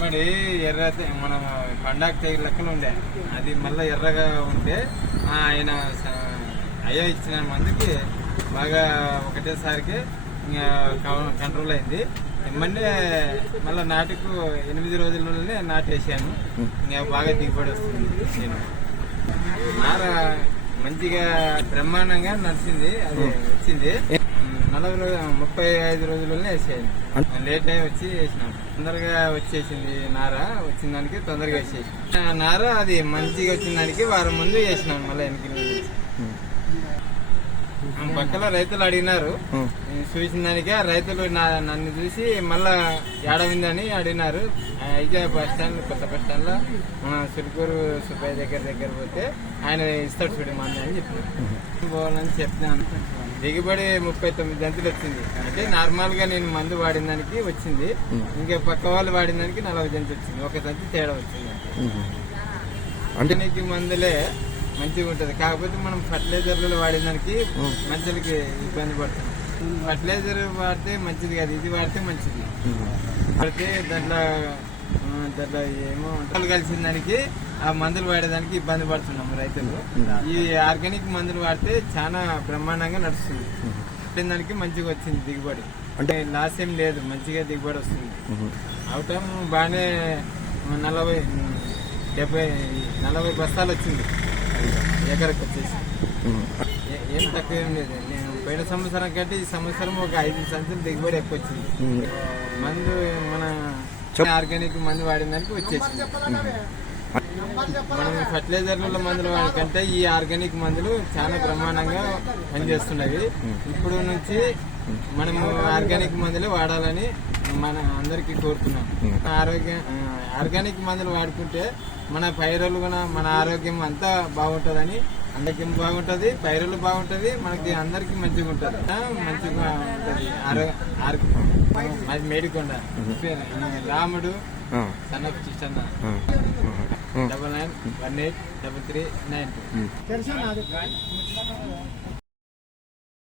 మరి ఎర్ర మనం పండాక తెగి లెక్కలు ఉండే అది మళ్ళీ ఎర్రగా ఉంటే ఆయన అయ్యా ఇచ్చిన మందుకి బాగా ఒకటేసారికి ఇంకా కంట్రోల్ అయింది. మళ్ళీ నాటుకు 8 రోజుల్లోనే నాటేసాను. ఇంకా బాగా దిగుబడి వస్తుంది. నేను నార మంచిగా బ్రహ్మాండంగా నడిచింది. అది వచ్చింది 35 రోజుల్లోనే వేసేయాలి. లేట్ అయ్యి వచ్చి వేసినాం. తొందరగా వచ్చేసింది నార. వచ్చిన దానికి తొందరగా వేసేసి నార అది మంచిగా వచ్చిన దానికి వారం ముందు వేసినాను. మళ్ళీ ఎన్నికల పక్కన రైతులు అడిగినారు. చూసిన దానికే రైతులు నన్ను చూసి మళ్ళా ఏడవిందని అడిగినారు. అయితే బస్ స్టాండ్, కొత్త బస్ స్టాండ్ లో మన సుల్కూరు సుబ్బయ్య దగ్గర పోతే ఆయన ఇస్తాడు చూడు మంది అని చెప్పినారు. పోవాలని చెప్పినాను. దిగుబడి 39 జంతులు వచ్చింది. అంటే నార్మల్ గా నేను మందు వాడిన దానికి వచ్చింది. ఇంకా పక్క వాళ్ళు వాడిన దానికి 40 జంతులు వచ్చింది. ఒక జంతు తేడా వచ్చింది. అంటే నీకు మందులే మంచిగా ఉంటది. కాకపోతే మనం ఫర్టిలైజర్లు వాడేదానికి మనుషులకి ఇబ్బంది పడుతుంది. ఫర్టిలైజర్ వాడితే మంచిది కాదు, ఇది వాడితే మంచిది. వాడితే దాంట్లో ఏమో కలిసిన దానికి ఆ మందులు వాడేదానికి ఇబ్బంది పడుతున్నాము రైతులు. ఈ ఆర్గానిక్ మందులు వాడితే చాలా బ్రహ్మాండంగా నడుస్తుంది. దానికి మంచిగా వచ్చింది దిగుబడి. అంటే లాస్ ఏం లేదు, మంచిగా దిగుబడి వస్తుంది. అవటం బాగానే 40 బస్తాలు వచ్చింది ఎకరకు వచ్చేసి. ఏం తక్కువ ఏం లేదు. నేను పోయిన సంవత్సరం కంటే ఈ సంవత్సరం ఒక 5 సంచులు దిగుబడి ఎక్కువ వచ్చింది. మందు మన ఆర్గానిక్ మందు వాడిన దానికి వచ్చేసింది. మనం ఫర్టిలైజర్ల మందులు వాడికంటే ఈ ఆర్గానిక్ మందులు చాలా బ్రహ్మాండంగా పనిచేస్తున్నవి. ఇప్పుడు నుంచి మనము ఆర్గానిక్ మందులే వాడాలని మన అందరికీ కోరుతున్నాం. ఆర్గానిక్ మందులు వాడుకుంటే మన పైరులు కూడా మన ఆరోగ్యం అంతా బాగుంటుందని, అందరికీ బాగుంటుంది, పైరులు బాగుంటుంది, మనకి అందరికి మంచిగా ఉంటుంది. మంచిగా ఉంటుంది. అది మేడికొండ రాముడు సన్ ఆఫ్ చిన్న 99183392.